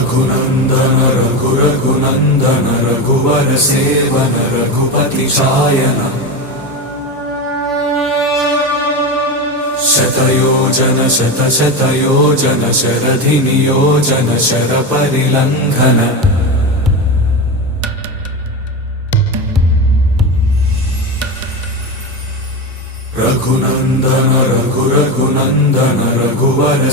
रघुनंदन रघुनंदन रघुवर seven Raghupati चायन शतयोजन शतशतयोजन शरधि नियोजन sir परिलंघन Raghunandan Raghunandan रघुवर